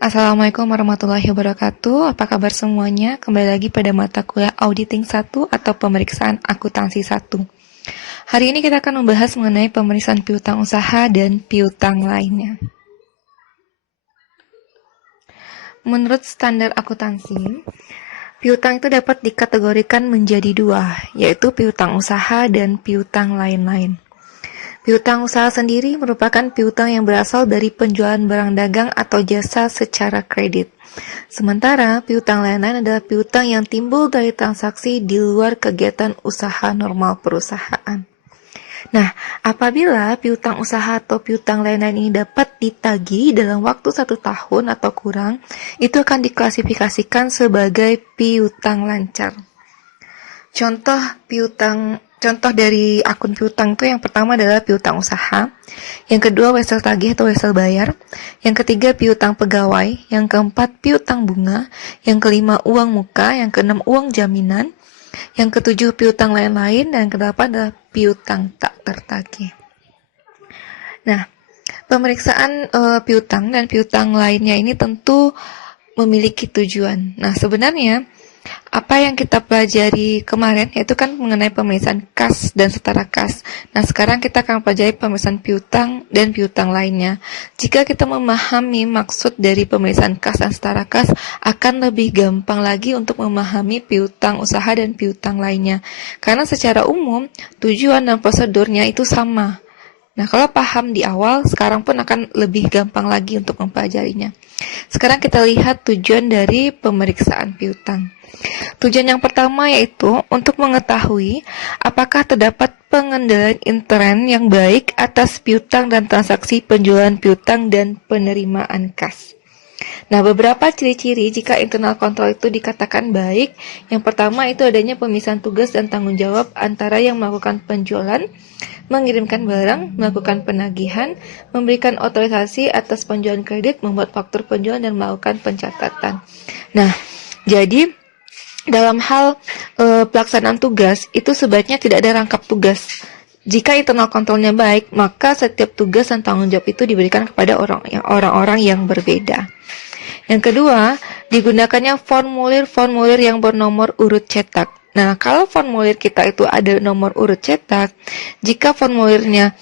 Assalamualaikum warahmatullahi wabarakatuh. Apa kabar semuanya? Kembali lagi pada mata kuliah Auditing 1 atau Pemeriksaan Akuntansi 1. Hari ini kita akan membahas mengenai pemeriksaan piutang usaha dan piutang lainnya. Menurut standar akuntansi, piutang itu dapat dikategorikan menjadi dua, yaitu piutang usaha dan piutang lain-lain. Piutang usaha sendiri merupakan piutang yang berasal dari penjualan barang dagang atau jasa secara kredit. Sementara piutang lain-lain adalah piutang yang timbul dari transaksi di luar kegiatan usaha normal perusahaan. Nah, apabila piutang usaha atau piutang lain-lain ini dapat ditagih dalam waktu 1 tahun atau kurang, itu akan diklasifikasikan sebagai piutang lancar. Contoh dari akun piutang itu yang pertama adalah piutang usaha, yang kedua wesel tagih atau wesel bayar, yang ketiga piutang pegawai, yang keempat piutang bunga, yang kelima uang muka, yang keenam uang jaminan, yang ketujuh piutang lain-lain, dan yang kedelapan adalah piutang tak tertagih. Nah, pemeriksaan piutang dan piutang lainnya ini tentu memiliki tujuan. Nah, sebenarnya apa yang kita pelajari kemarin yaitu kan mengenai pemeriksaan kas dan setara kas. Nah, sekarang kita akan pelajari pemeriksaan piutang dan piutang lainnya. Jika kita memahami maksud dari pemeriksaan kas dan setara kas, akan lebih gampang lagi untuk memahami piutang usaha dan piutang lainnya. Karena secara umum, tujuan dan prosedurnya itu sama. Nah, kalau paham di awal, sekarang pun akan lebih gampang lagi untuk mempelajarinya. Sekarang kita lihat tujuan dari pemeriksaan piutang. Tujuan yang pertama yaitu untuk mengetahui apakah terdapat pengendalian intern yang baik atas piutang dan transaksi penjualan piutang dan penerimaan kas. Nah, beberapa ciri-ciri jika internal control itu dikatakan baik. Yang pertama itu adanya pemisahan tugas dan tanggung jawab antara yang melakukan penjualan, mengirimkan barang, melakukan penagihan, memberikan otorisasi atas penjualan kredit, membuat faktur penjualan, dan melakukan pencatatan. Nah, jadi dalam hal pelaksanaan tugas, itu sebaiknya tidak ada rangkap tugas. Jika internal kontrolnya baik, maka setiap tugas dan tanggung jawab itu diberikan kepada orang-orang yang berbeda. Yang kedua, digunakannya formulir-formulir yang bernomor urut cetak. Nah, kalau formulir kita itu ada nomor urut cetak, jika formulirnya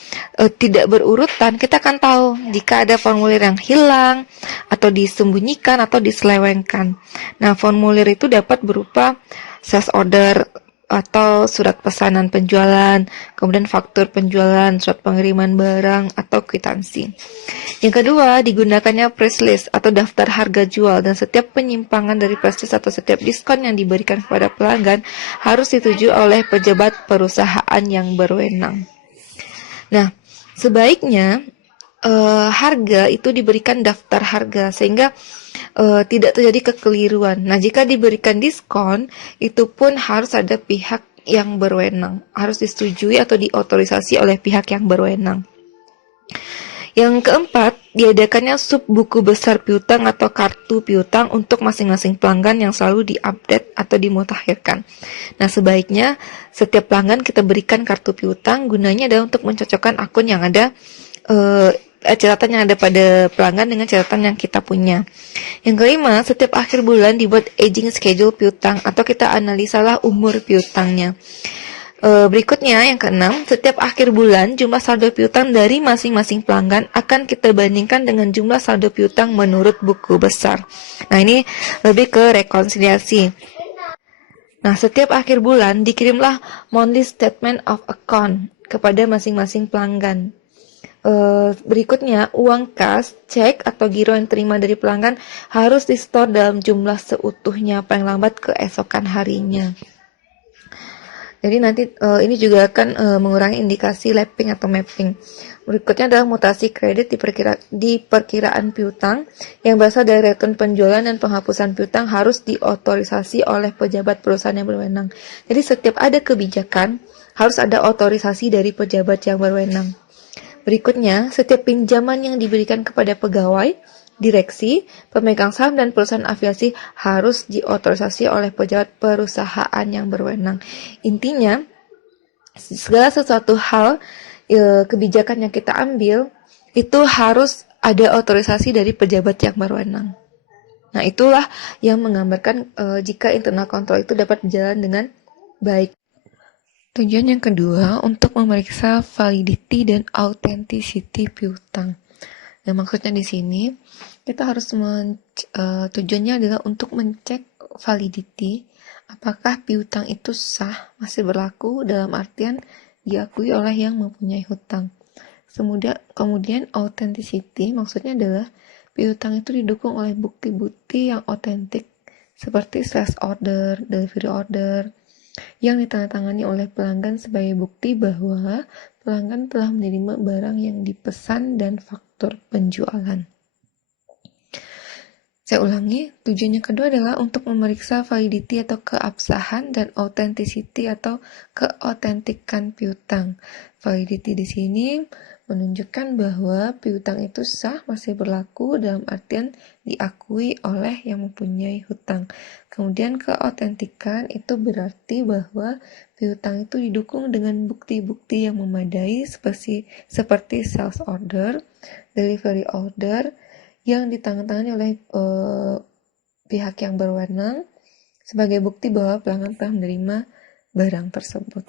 tidak berurutan, kita akan tahu jika ada formulir yang hilang, atau disembunyikan, atau diselewengkan. Nah, formulir itu dapat berupa sales order, atau surat pesanan penjualan, kemudian faktur penjualan, surat pengiriman barang, atau kwitansi. Yang kedua, digunakannya price list atau daftar harga jual, dan setiap penyimpangan dari price list atau setiap diskon yang diberikan kepada pelanggan harus disetujui oleh pejabat perusahaan yang berwenang. Nah, sebaiknya harga itu diberikan daftar harga sehingga tidak terjadi kekeliruan. Nah, jika diberikan diskon, itu pun harus ada pihak yang berwenang, harus disetujui atau diotorisasi oleh pihak yang berwenang. Yang keempat, diadakannya sub buku besar piutang atau kartu piutang untuk masing-masing pelanggan yang selalu diupdate atau dimutakhirkan. Nah, sebaiknya setiap pelanggan kita berikan kartu piutang, gunanya adalah untuk mencocokkan akun yang ada catatan yang ada pada pelanggan dengan catatan yang kita punya. Yang kelima, setiap akhir bulan dibuat aging schedule piutang atau kita analisalah umur piutangnya. Berikutnya yang keenam, setiap akhir bulan jumlah saldo piutang dari masing-masing pelanggan akan kita bandingkan dengan jumlah saldo piutang menurut buku besar. Nah, ini lebih ke rekonsiliasi. Nah, setiap akhir bulan dikirimlah monthly statement of account kepada masing-masing pelanggan. Berikutnya, uang kas, cek, atau giro yang terima dari pelanggan harus di-store dalam jumlah seutuhnya paling lambat keesokan harinya. Jadi nanti ini juga akan mengurangi indikasi lapping atau mapping. Berikutnya adalah mutasi kredit di perkiraan piutang yang berasal dari return penjualan dan penghapusan piutang harus diotorisasi oleh pejabat perusahaan yang berwenang. Jadi setiap ada kebijakan harus ada otorisasi dari pejabat yang berwenang. Berikutnya, setiap pinjaman yang diberikan kepada pegawai, direksi, pemegang saham, dan perusahaan aviasi harus diotorisasi oleh pejabat perusahaan yang berwenang. Intinya, segala sesuatu hal, kebijakan yang kita ambil, itu harus ada otorisasi dari pejabat yang berwenang. Nah, itulah yang menggambarkan jika internal control itu dapat berjalan dengan baik. Tujuan yang kedua untuk memeriksa validity dan authenticity piutang. Nah, maksudnya di sini kita harus tujuannya adalah untuk mencek validity, apakah piutang itu sah, masih berlaku dalam artian diakui oleh yang mempunyai hutang. Kemudian authenticity maksudnya adalah piutang itu didukung oleh bukti-bukti yang otentik seperti sales order, delivery order, yang ditandatangani oleh pelanggan sebagai bukti bahwa pelanggan telah menerima barang yang dipesan dan faktur penjualan. Saya ulangi, tujuan yang kedua adalah untuk memeriksa validity atau keabsahan dan authenticity atau keotentikan piutang. Validity di sini menunjukkan bahwa piutang itu sah, masih berlaku dalam artian diakui oleh yang mempunyai hutang. Kemudian keotentikan itu berarti bahwa piutang itu didukung dengan bukti-bukti yang memadai seperti sales order, delivery order, yang ditandatangani oleh pihak yang berwenang sebagai bukti bahwa pelanggan telah menerima barang tersebut.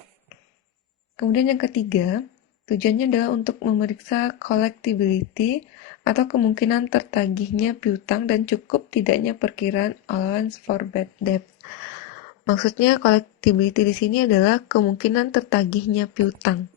Kemudian yang ketiga, tujuannya adalah untuk memeriksa collectibility atau kemungkinan tertagihnya piutang dan cukup tidaknya perkiraan allowance for bad debt. Maksudnya collectibility di sini adalah kemungkinan tertagihnya piutang.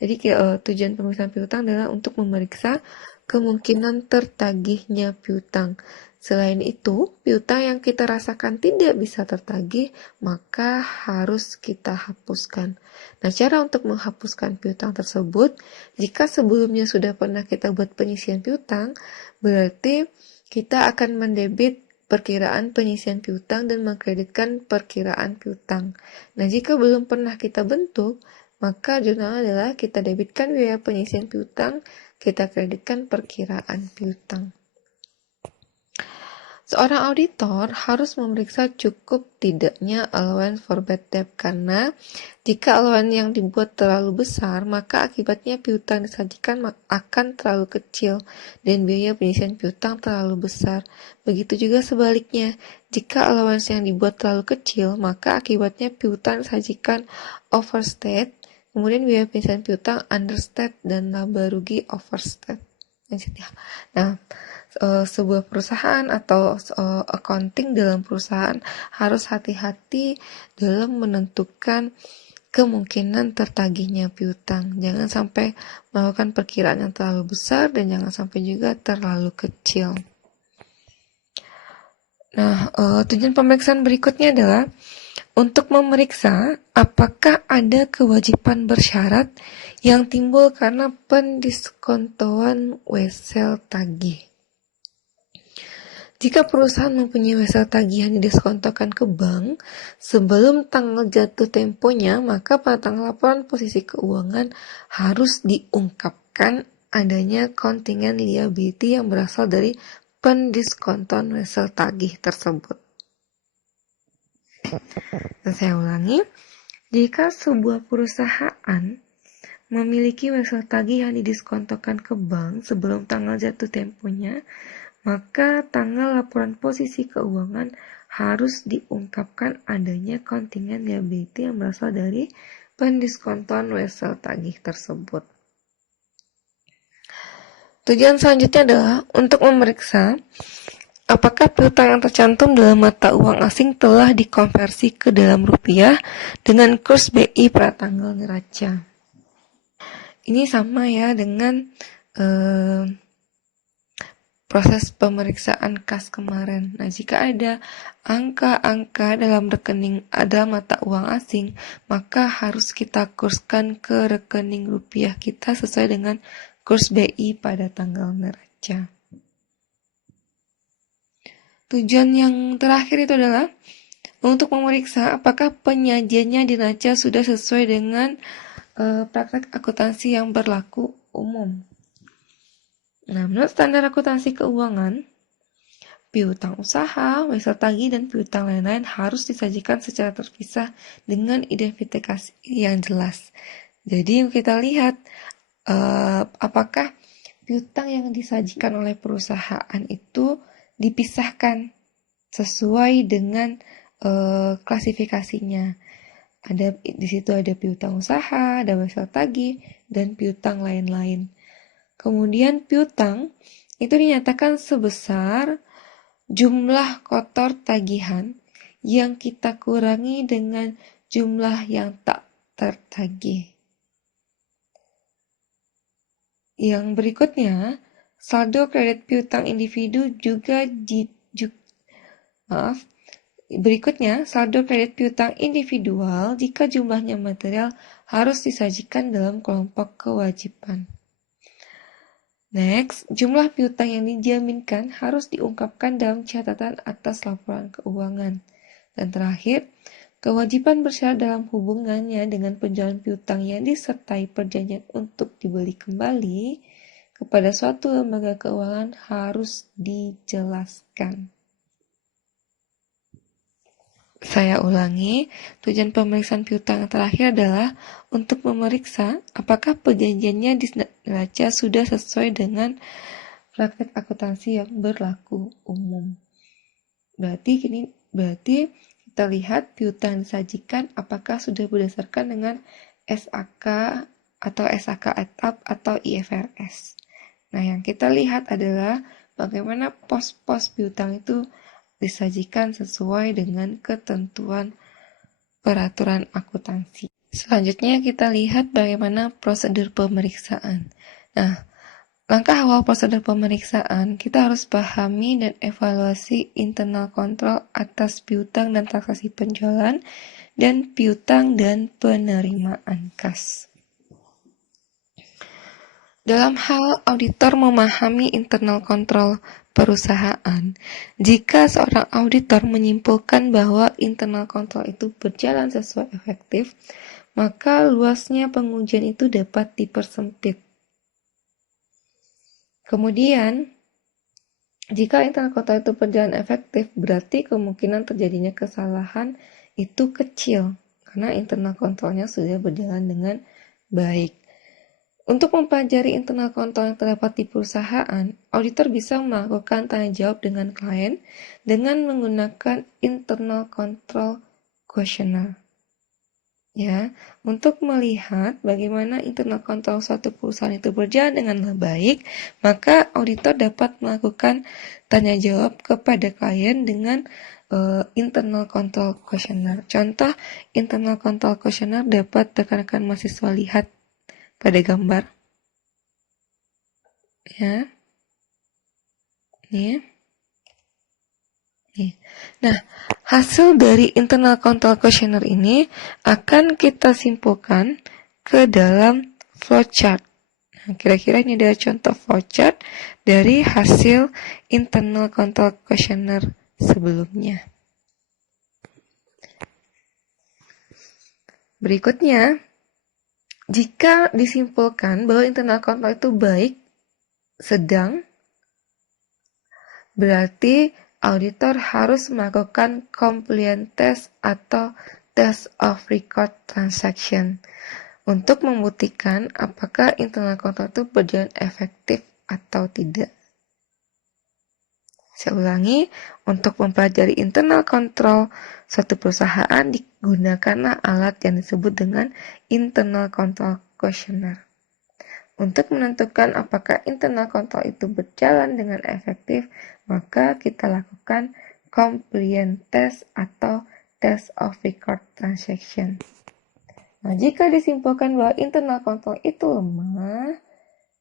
Jadi tujuan pemeriksaan piutang adalah untuk memeriksa kemungkinan tertagihnya piutang. Selain itu, piutang yang kita rasakan tidak bisa tertagih, maka harus kita hapuskan. Nah, cara untuk menghapuskan piutang tersebut, jika sebelumnya sudah pernah kita buat penyisian piutang, berarti kita akan mendebit perkiraan penyisian piutang dan mengkreditkan perkiraan piutang. Nah, jika belum pernah kita bentuk, maka jurnal adalah kita debitkan biaya penyisian piutang, kita kreditkan perkiraan piutang. Seorang auditor harus memeriksa cukup tidaknya allowance for bad debt karena jika allowance yang dibuat terlalu besar, maka akibatnya piutang disajikan akan terlalu kecil dan biaya penyisian piutang terlalu besar. Begitu juga sebaliknya, jika allowance yang dibuat terlalu kecil, maka akibatnya piutang disajikan overstate, kemudian biaya penyisian piutang understate dan laba rugi overstate. Nah, sebuah perusahaan atau accounting dalam perusahaan harus hati-hati dalam menentukan kemungkinan tertagihnya piutang. Jangan sampai melakukan perkiraan yang terlalu besar dan jangan sampai juga terlalu kecil. Nah, tujuan pemeriksaan berikutnya adalah untuk memeriksa apakah ada kewajiban bersyarat yang timbul karena pendiskontoan wesel tagih. Jika perusahaan mempunyai wesel tagihan didiskontokan ke bank sebelum tanggal jatuh temponya, maka pada tanggal laporan posisi keuangan harus diungkapkan adanya kontingen liability yang berasal dari pendiskontoan wesel tagih tersebut. Saya ulangi, jika sebuah perusahaan memiliki wesel tagih yang didiskontokan ke bank sebelum tanggal jatuh temponya, maka tanggal laporan posisi keuangan harus diungkapkan adanya kontingen liability yang berasal dari pendiskontoan wesel tagih tersebut. Tujuan selanjutnya adalah untuk memeriksa apakah piutang yang tercantum dalam mata uang asing telah dikonversi ke dalam rupiah dengan kurs BI pada tanggal neraca. Ini sama ya dengan proses pemeriksaan kas kemarin. Nah, jika ada angka-angka dalam rekening dalam mata uang asing, maka harus kita kurskan ke rekening rupiah kita sesuai dengan kurs BI pada tanggal neraca. Tujuan yang terakhir itu adalah untuk memeriksa apakah penyajiannya di neraca sudah sesuai dengan praktek akuntansi yang berlaku umum. Nah, menurut standar akuntansi keuangan, piutang usaha, wesel tagih, dan piutang lain-lain harus disajikan secara terpisah dengan identifikasi yang jelas. Jadi kita lihat apakah piutang yang disajikan oleh perusahaan itu dipisahkan sesuai dengan klasifikasinya. Di situ ada piutang usaha, ada wesel tagih, dan piutang lain-lain. Kemudian piutang itu dinyatakan sebesar jumlah kotor tagihan yang kita kurangi dengan jumlah yang tak tertagih. Yang berikutnya, saldo kredit piutang individu Berikutnya, saldo kredit piutang individual jika jumlahnya material harus disajikan dalam kelompok kewajiban. Next, jumlah piutang yang dijaminkan harus diungkapkan dalam catatan atas laporan keuangan. Dan terakhir, kewajiban bersyarat dalam hubungannya dengan penjualan piutang yang disertai perjanjian untuk dibeli kembali kepada suatu lembaga keuangan harus dijelaskan. Saya ulangi, tujuan pemeriksaan piutang yang terakhir adalah untuk memeriksa apakah perjanjiannya di neraca sudah sesuai dengan praktek akuntansi yang berlaku umum. Berarti kita lihat piutang yang disajikan apakah sudah berdasarkan dengan SAK atau SAK Etap atau IFRS. Nah, yang kita lihat adalah bagaimana pos-pos piutang itu disajikan sesuai dengan ketentuan peraturan akuntansi. Selanjutnya kita lihat bagaimana prosedur pemeriksaan. Nah, langkah awal prosedur pemeriksaan, kita harus pahami dan evaluasi internal kontrol atas piutang dan transaksi penjualan dan piutang dan penerimaan kas. Dalam hal auditor memahami internal kontrol perusahaan, jika seorang auditor menyimpulkan bahwa internal kontrol itu berjalan sesuai efektif, maka luasnya pengujian itu dapat dipersempit. Kemudian, jika internal kontrol itu berjalan efektif, berarti kemungkinan terjadinya kesalahan itu kecil, karena internal kontrolnya sudah berjalan dengan baik. Untuk mempelajari internal kontrol yang terdapat di perusahaan, auditor bisa melakukan tanya jawab dengan klien dengan menggunakan internal control questionnaire. Ya, untuk melihat bagaimana internal control suatu perusahaan itu berjalan dengan baik, maka auditor dapat melakukan tanya jawab kepada klien dengan internal control questionnaire. Contoh internal control questionnaire dapat rekan-rekan mahasiswa lihat pada gambar, ya, nih. Nah, hasil dari internal control questionnaire ini akan kita simpulkan ke dalam flowchart. Nah, kira-kira ini adalah contoh flowchart dari hasil internal control questionnaire sebelumnya. Berikutnya, jika disimpulkan bahwa internal control itu baik, sedang, berarti auditor harus melakukan compliance test atau test of record transaction untuk membuktikan apakah internal control itu berjalan efektif atau tidak. Saya ulangi, untuk mempelajari internal control suatu perusahaan digunakanlah alat yang disebut dengan internal control questionnaire. Untuk menentukan apakah internal control itu berjalan dengan efektif, maka kita lakukan compliance test atau test of record transaction. Nah, jika disimpulkan bahwa internal control itu lemah,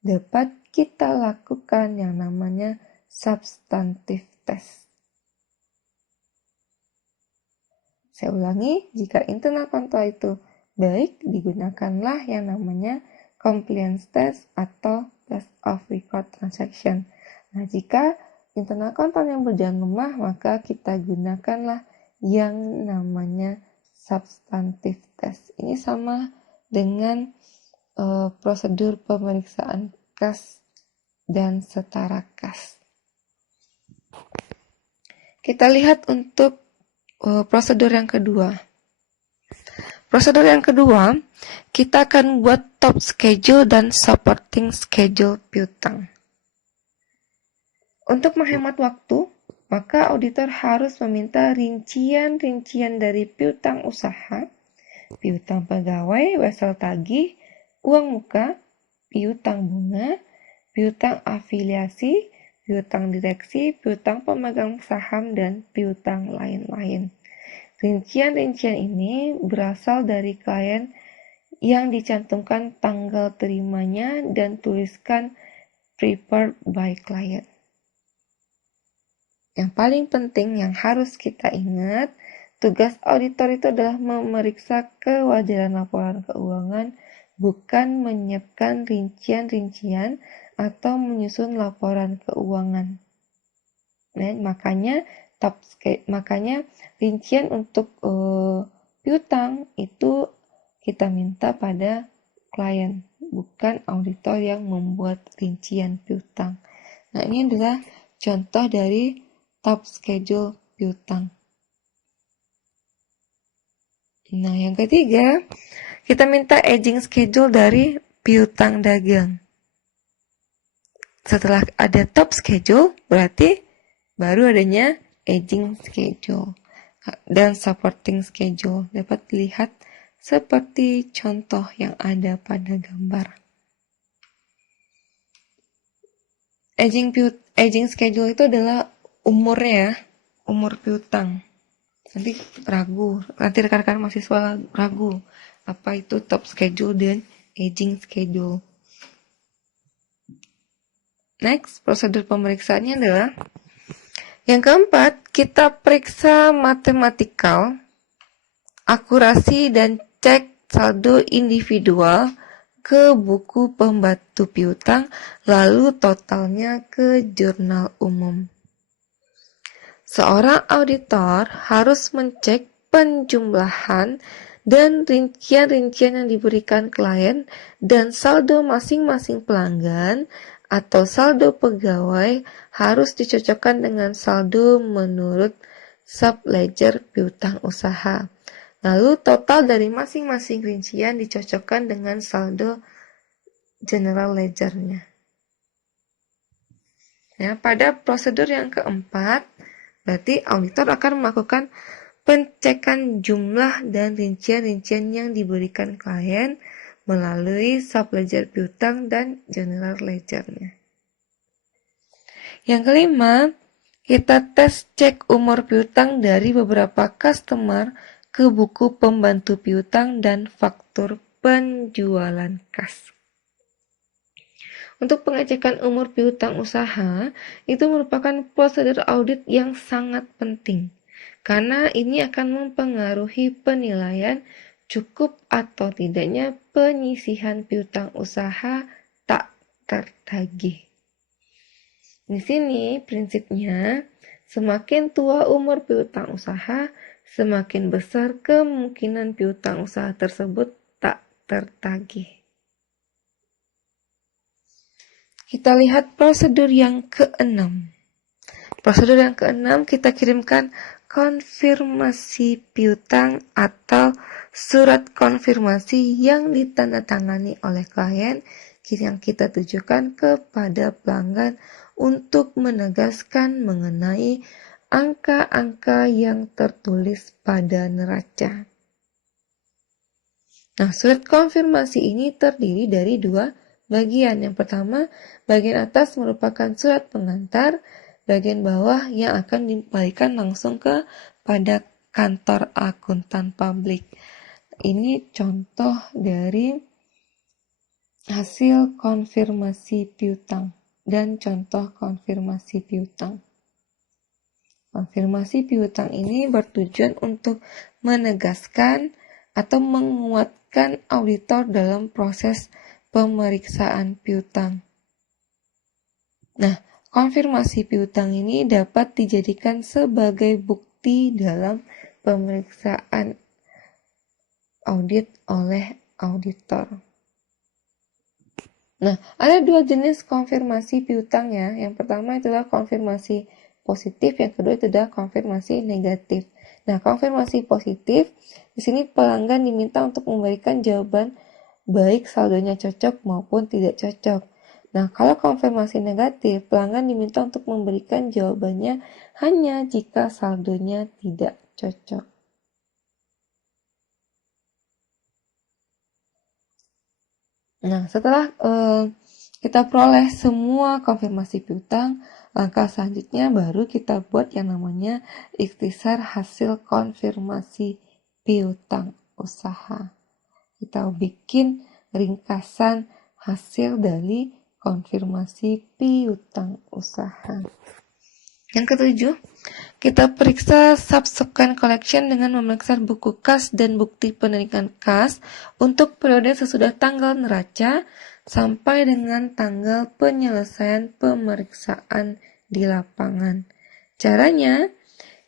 dapat kita lakukan yang namanya substantive test. Saya ulangi, jika internal control itu baik, digunakanlah yang namanya compliance test atau test of record transaction. Nah, jika internal control yang berjalan lemah, maka kita gunakanlah yang namanya substantive test. Ini sama dengan prosedur pemeriksaan kas dan setara kas. Kita lihat untuk prosedur yang kedua. Prosedur yang kedua, kita akan buat top schedule dan supporting schedule piutang. Untuk menghemat waktu, maka auditor harus meminta rincian-rincian dari piutang usaha, piutang pegawai, wesel tagih, uang muka, piutang bunga, piutang afiliasi, piutang direksi, piutang pemegang saham, dan piutang lain-lain. Rincian-rincian ini berasal dari klien yang dicantumkan tanggal terimanya dan tuliskan prepared by client. Yang paling penting yang harus kita ingat, tugas auditor itu adalah memeriksa kewajaran laporan keuangan, bukan menyiapkan rincian-rincian atau menyusun laporan keuangan. Nah, makanya rincian untuk piutang itu kita minta pada klien, bukan auditor yang membuat rincian piutang. Nah, ini adalah contoh dari top schedule piutang. Nah, yang ketiga, kita minta aging schedule dari piutang dagang. Setelah ada top schedule, berarti baru adanya aging schedule dan supporting schedule. Dapat dilihat seperti contoh yang ada pada gambar. Aging schedule itu adalah umurnya, umur piutang. Nanti rekan-rekan mahasiswa ragu apa itu top schedule dan aging schedule. Next, prosedur pemeriksaannya adalah yang keempat, kita periksa matematikal, akurasi dan cek saldo individual ke buku pembantu piutang, lalu totalnya ke jurnal umum. Seorang auditor harus mencek penjumlahan dan rincian-rincian yang diberikan klien dan saldo masing-masing pelanggan atau saldo pegawai harus dicocokkan dengan saldo menurut subledger piutang usaha. Lalu total dari masing-masing rincian dicocokkan dengan saldo general ledger-nya. Ya, pada prosedur yang keempat, berarti auditor akan melakukan pengecekan jumlah dan rincian-rincian yang diberikan klien melalui subledger piutang dan general ledger-nya. Yang kelima, kita tes cek umur piutang dari beberapa customer ke buku pembantu piutang dan faktur penjualan kas. Untuk pengecekan umur piutang usaha, itu merupakan prosedur audit yang sangat penting, karena ini akan mempengaruhi penilaian cukup atau tidaknya penyisihan piutang usaha tak tertagih. Di sini prinsipnya, semakin tua umur piutang usaha, semakin besar kemungkinan piutang usaha tersebut tak tertagih. Kita lihat prosedur yang keenam. Prosedur yang keenam, kita kirimkan konfirmasi piutang atau surat konfirmasi yang ditandatangani oleh klien yang kita tujukan kepada pelanggan untuk menegaskan mengenai angka-angka yang tertulis pada neraca. Nah, surat konfirmasi ini terdiri dari dua bagian. Yang pertama, bagian atas merupakan surat pengantar, bagian bawah yang akan dikembalikan langsung kepada kantor akuntan publik. Ini contoh dari hasil konfirmasi piutang dan contoh konfirmasi piutang. Konfirmasi piutang ini bertujuan untuk menegaskan atau menguatkan auditor dalam proses pemeriksaan piutang. Nah, konfirmasi piutang ini dapat dijadikan sebagai bukti dalam pemeriksaan audit oleh auditor. Nah, ada dua jenis konfirmasi piutang ya. Yang pertama itulah konfirmasi positif, yang kedua itu adalah konfirmasi negatif. Nah, konfirmasi positif, di sini pelanggan diminta untuk memberikan jawaban baik saldonya cocok maupun tidak cocok. Nah, kalau konfirmasi negatif, pelanggan diminta untuk memberikan jawabannya hanya jika saldonya tidak cocok. Nah, setelah kita peroleh semua konfirmasi piutang, langkah selanjutnya baru kita buat yang namanya ikhtisar hasil konfirmasi piutang usaha. Kita bikin ringkasan hasil dari konfirmasi piutang usaha. Yang ketujuh, kita periksa subsequent collection dengan memeriksa buku kas dan bukti penerimaan kas untuk periode sesudah tanggal neraca sampai dengan tanggal penyelesaian pemeriksaan di lapangan. Caranya,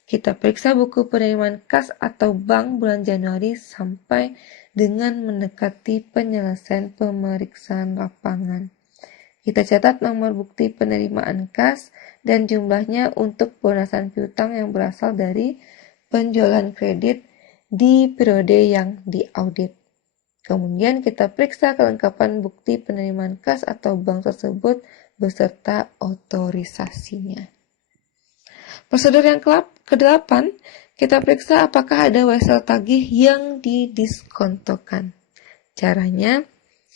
kita periksa buku penerimaan kas atau bank bulan Januari sampai dengan mendekati penyelesaian pemeriksaan lapangan. Kita catat nomor bukti penerimaan kas dan jumlahnya untuk pelunasan piutang yang berasal dari penjualan kredit di periode yang diaudit. Kemudian kita periksa kelengkapan bukti penerimaan kas atau bank tersebut beserta otorisasinya. Prosedur yang ke-8, kita periksa apakah ada wesel tagih yang didiskontokan. Caranya,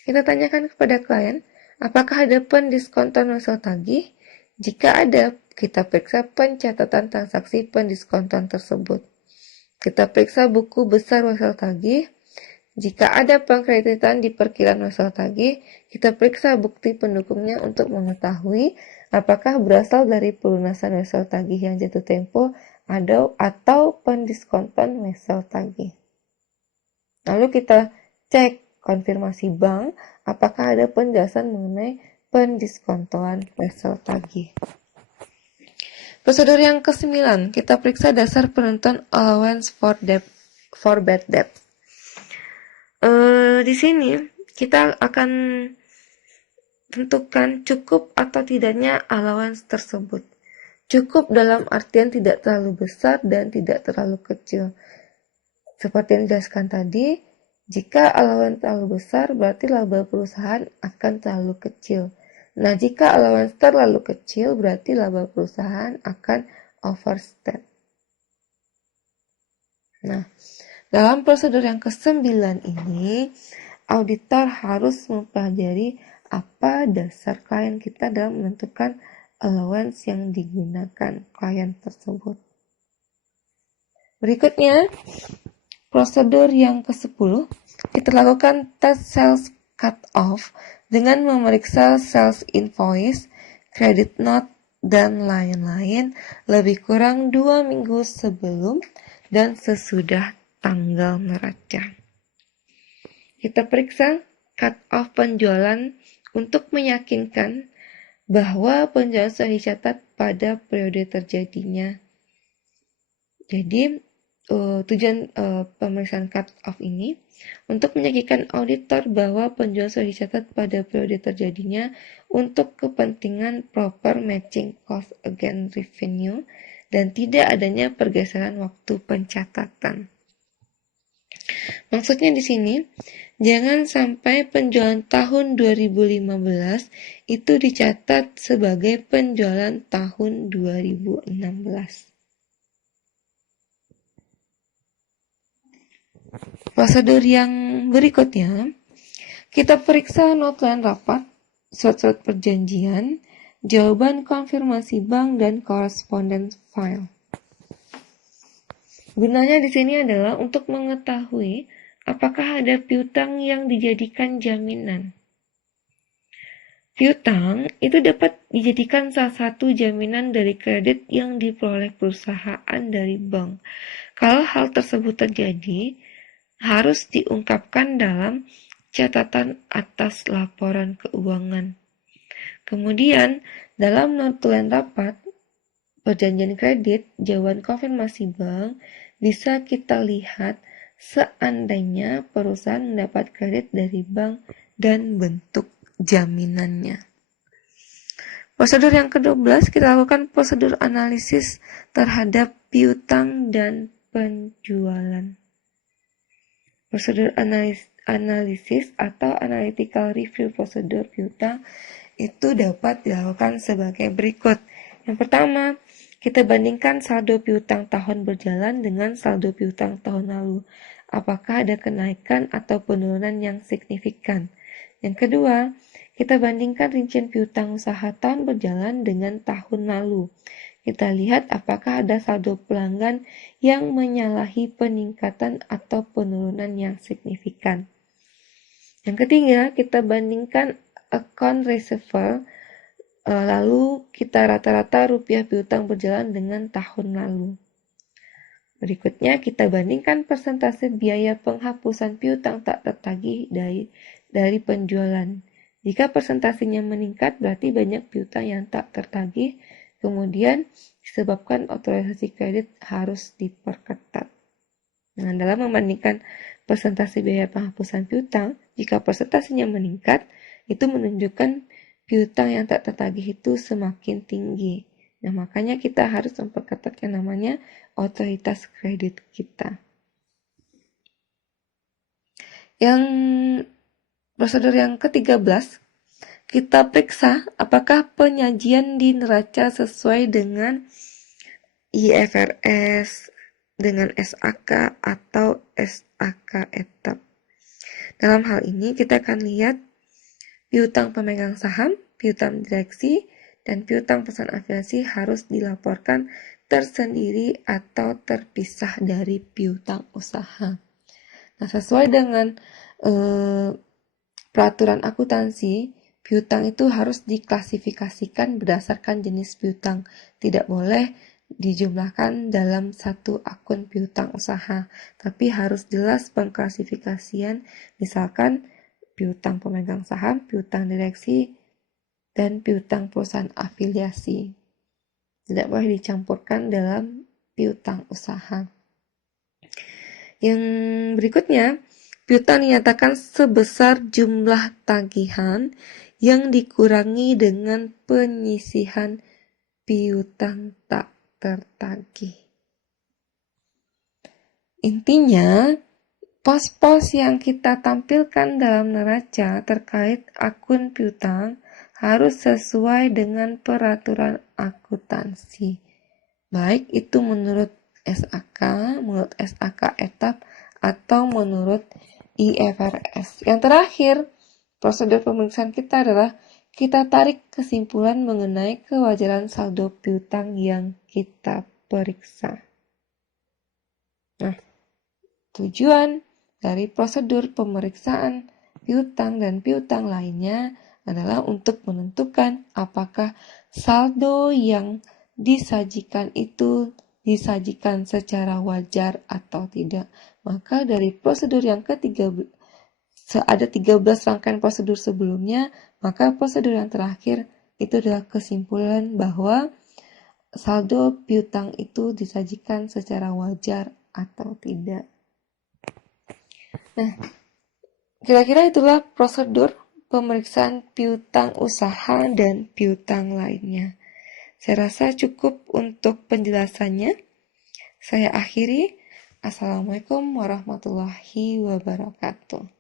kita tanyakan kepada klien, apakah ada pendiskontan wesel tagih? Jika ada, kita periksa pencatatan transaksi pendiskontan tersebut. Kita periksa buku besar wesel tagih. Jika ada pengkreditan di perkiraan wesel tagih, kita periksa bukti pendukungnya untuk mengetahui apakah berasal dari pelunasan wesel tagih yang jatuh tempo atau pendiskontan wesel tagih. Lalu kita cek konfirmasi bank apakah ada penjelasan mengenai pendiskontoan wesel tagih. Prosedur yang ke-9, kita periksa dasar penentuan allowance for bad debt. Di sini kita akan tentukan cukup atau tidaknya allowance tersebut. Cukup dalam artian tidak terlalu besar dan tidak terlalu kecil. Seperti yang dijelaskan tadi, jika allowance terlalu besar, berarti laba perusahaan akan terlalu kecil. Nah, jika allowance terlalu kecil, berarti laba perusahaan akan overstate. Nah, dalam prosedur yang ke-9 ini, auditor harus mempelajari apa dasar klien kita dalam menentukan allowance yang digunakan klien tersebut. Berikutnya, prosedur yang ke-10, kita lakukan tes sales cut-off dengan memeriksa sales invoice, credit note, dan lain-lain lebih kurang 2 minggu sebelum dan sesudah tanggal neraca. Kita periksa cut-off penjualan untuk meyakinkan bahwa penjualan sudah dicatat pada periode terjadinya. Jadi, tujuan pemeriksaan cut-off ini untuk meyakinkan auditor bahwa penjualan sudah dicatat pada periode terjadinya untuk kepentingan proper matching cost against revenue dan tidak adanya pergeseran waktu pencatatan. Maksudnya di sini, jangan sampai penjualan tahun 2015 itu dicatat sebagai penjualan tahun 2016. Prosedur yang berikutnya, kita periksa notulen rapat, surat-surat perjanjian, jawaban konfirmasi bank, dan correspondence file. Gunanya di sini adalah untuk mengetahui apakah ada piutang yang dijadikan jaminan. Piutang itu dapat dijadikan salah satu jaminan dari kredit yang diperoleh perusahaan dari bank. Kalau hal tersebut terjadi, harus diungkapkan dalam catatan atas laporan keuangan. Kemudian, dalam notulen rapat, perjanjian kredit, jawaban konfirmasi bank, bisa kita lihat seandainya perusahaan mendapat kredit dari bank dan bentuk jaminannya. Prosedur yang ke-12, kita lakukan prosedur analisis terhadap piutang dan penjualan. Prosedur analisis atau analytical review prosedur piutang itu dapat dilakukan sebagai berikut. Yang pertama, kita bandingkan saldo piutang tahun berjalan dengan saldo piutang tahun lalu. Apakah ada kenaikan atau penurunan yang signifikan? Yang kedua, kita bandingkan rincian piutang usaha tahun berjalan dengan tahun lalu. Kita lihat apakah ada saldo pelanggan yang menyalahi peningkatan atau penurunan yang signifikan. Yang ketiga, kita bandingkan account receivable, lalu kita rata-rata rupiah piutang berjalan dengan tahun lalu. Berikutnya, kita bandingkan persentase biaya penghapusan piutang tak tertagih dari penjualan. Jika persentasenya meningkat, berarti banyak piutang yang tak tertagih, kemudian disebabkan otorisasi kredit harus diperketat. Nah, dalam membandingkan persentase biaya penghapusan piutang, jika persentasenya meningkat, itu menunjukkan piutang yang tak tertagih itu semakin tinggi. Nah, makanya kita harus memperketat yang namanya otoritas kredit kita. Yang prosedur yang ke-13, kita periksa apakah penyajian di neraca sesuai dengan IFRS, dengan SAK atau SAK etap. Dalam hal ini kita akan lihat piutang pemegang saham, piutang direksi, dan piutang perusahaan afiliasi harus dilaporkan tersendiri atau terpisah dari piutang usaha. Nah, sesuai dengan peraturan akuntansi, piutang itu harus diklasifikasikan berdasarkan jenis piutang. Tidak boleh dijumlahkan dalam satu akun piutang usaha, tapi harus jelas pengklasifikasian, misalkan piutang pemegang saham, piutang direksi, dan piutang perusahaan afiliasi. Tidak boleh dicampurkan dalam piutang usaha. Yang berikutnya, piutang dinyatakan sebesar jumlah tagihan yang dikurangi dengan penyisihan piutang tak tertagih. Intinya, pos-pos yang kita tampilkan dalam neraca terkait akun piutang harus sesuai dengan peraturan akuntansi. Baik itu menurut SAK etap, atau menurut IFRS. Yang terakhir, prosedur pemeriksaan kita adalah kita tarik kesimpulan mengenai kewajaran saldo piutang yang kita periksa. Nah, tujuan dari prosedur pemeriksaan piutang dan piutang lainnya adalah untuk menentukan apakah saldo yang disajikan itu disajikan secara wajar atau tidak. Maka dari prosedur yang ke-13, ada 13 rangkaian prosedur sebelumnya, maka prosedur yang terakhir itu adalah kesimpulan bahwa saldo piutang itu disajikan secara wajar atau tidak. Nah, kira-kira itulah prosedur pemeriksaan piutang usaha dan piutang lainnya. Saya rasa cukup untuk penjelasannya. Saya akhiri. Assalamualaikum warahmatullahi wabarakatuh.